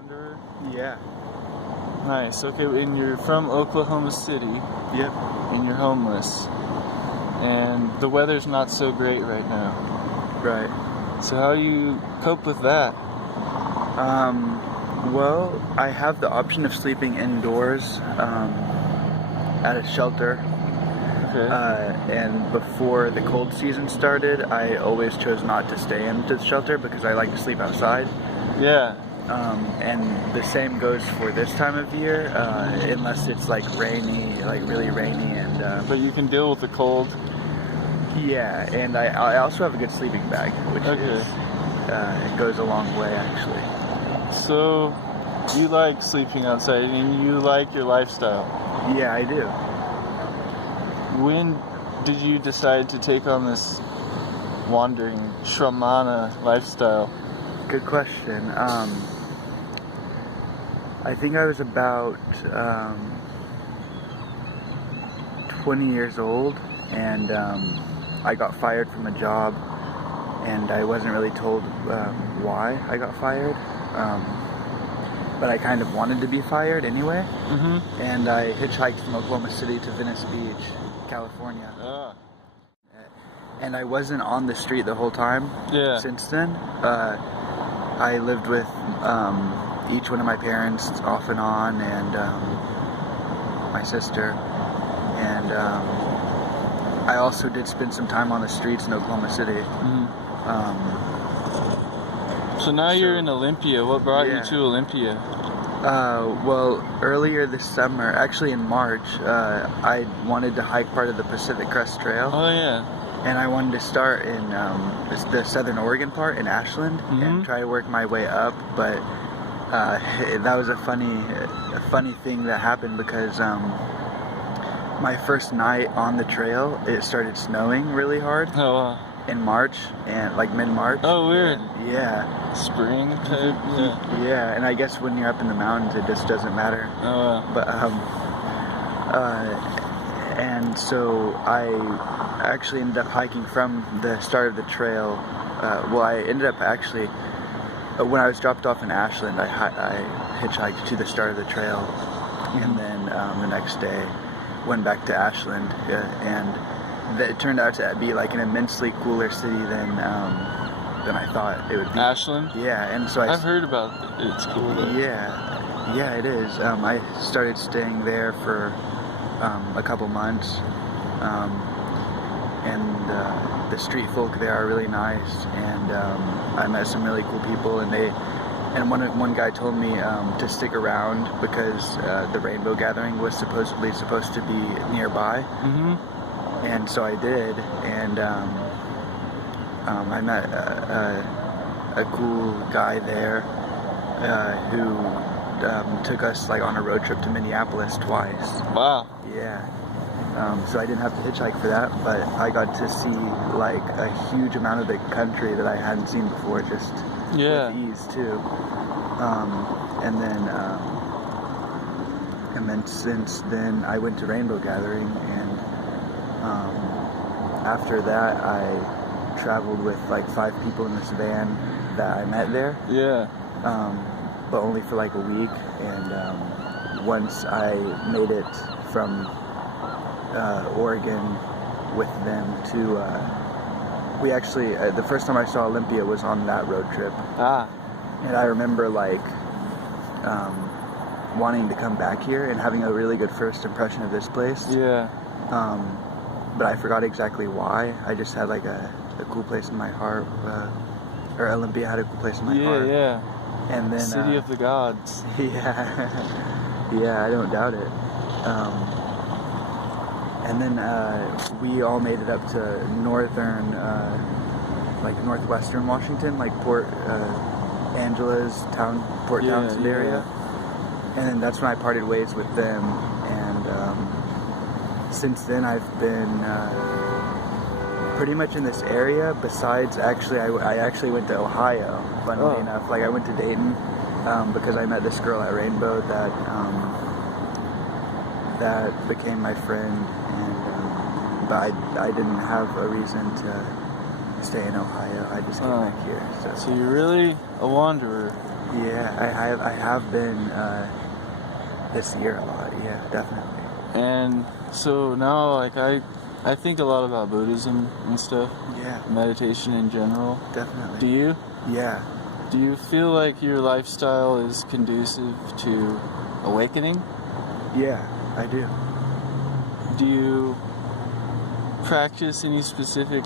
wanderer? Yeah. Nice. Okay, and you're from Oklahoma City. Yep. And you're homeless. And the weather's not so great right now. Right. So how you cope with that? Well, I have the option of sleeping indoors at a shelter. Okay. And before the cold season started, I always chose not to stay into the shelter because I like to sleep outside. Yeah. And the same goes for this time of year, unless it's like rainy, like really rainy, and But you can deal with the cold. yeah. And I also have a good sleeping bag, which is it goes a long way actually. So you like sleeping outside and you like your lifestyle. Yeah, I do. When did you decide to take on this wandering Shramana lifestyle? Good question. I think I was about 20 years old, and I got fired from a job, and I wasn't really told why I got fired, but I kind of wanted to be fired anyway, and I hitchhiked from Oklahoma City to Venice Beach, California. And I wasn't on the street the whole time. Yeah. Since then, I lived with each one of my parents off and on, and my sister, and I also did spend some time on the streets in Oklahoma City. So now you're in Olympia. What brought you to Olympia? Well, earlier this summer, actually in March, I wanted to hike part of the Pacific Crest Trail. Oh yeah. And I wanted to start in the Southern Oregon part in Ashland and try to work my way up, but that was a funny thing that happened because my first night on the trail, it started snowing really hard. Oh wow. In March, and like mid-March. Oh weird. And, yeah. Spring type. Yeah, and I guess when you're up in the mountains, it just doesn't matter. Oh wow. But and so I actually ended up hiking from the start of the trail. Well, I ended up actually, when I was dropped off in Ashland, I hitchhiked to the start of the trail, and then the next day went back to Ashland, and it turned out to be like an immensely cooler city than I thought it would be. Ashland? Yeah, and so I've heard about it. It's cool though. Yeah, it is. I started staying there for a couple months, and the street folk there are really nice, and I met some really cool people, and one guy told me to stick around because the rainbow gathering was supposed to be nearby, and so I did, and I met a cool guy there who took us like on a road trip to Minneapolis twice. Wow. Yeah. So I didn't have to hitchhike for that, but I got to see like a huge amount of the country that I hadn't seen before, just with ease too. And then since then I went to rainbow gathering, and after that I traveled with like 5 people in this van that I met there. Yeah. But only for like a week, and once I made it from Oregon with them to we actually the first time I saw Olympia was on that road trip, and I remember like wanting to come back here and having a really good first impression of this place, but I forgot exactly why. I just had like a cool place in my heart, or Olympia had a cool place in my heart. And then City of the Gods. Yeah, I don't doubt it. And then we all made it up to northern, like northwestern Washington, like Port Angeles, Port Townsend area. And then that's when I parted ways with them. And since then I've been pretty much in this area. Besides, actually, I actually went to Ohio, funnily enough. Like I went to Dayton because I met this girl at Rainbow that became my friend, and but I didn't have a reason to stay in Ohio. I just came back here. So you're really a wanderer. Yeah, I have been this year a lot. Yeah, definitely. And so now, like, I think a lot about Buddhism and stuff, Yeah, meditation in general. definitely. Do you? Yeah. Do you feel like your lifestyle is conducive to awakening? Yeah, I do. Do you practice any specific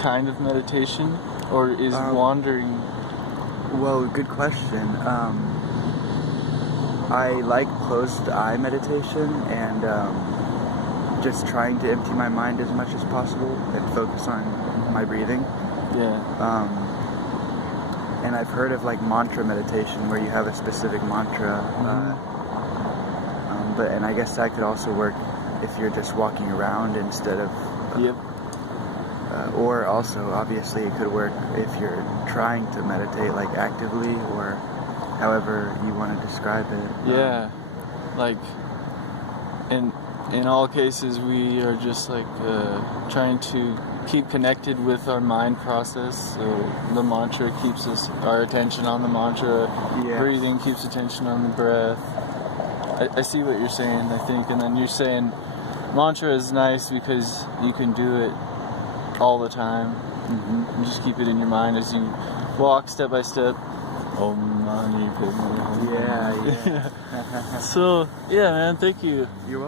kind of meditation, or is wandering? Well, good question. I like closed eye meditation and just trying to empty my mind as much as possible and focus on my breathing. Yeah. And I've heard of like mantra meditation where you have a specific mantra, and I guess that could also work if you're just walking around instead of. Yep. Or also, obviously, it could work if you're trying to meditate, like actively, or however you want to describe it. Yeah. Like, in all cases, we are just like trying to keep connected with our mind process. So the mantra keeps our attention on the mantra. Yes. Breathing keeps attention on the breath. I see what you're saying, I think. And then you're saying mantra is nice because you can do it all the time. Mm-hmm. You just keep it in your mind as you walk step by step. Om Mani Padme Hum. Yeah. So, yeah, man, thank you. You're welcome.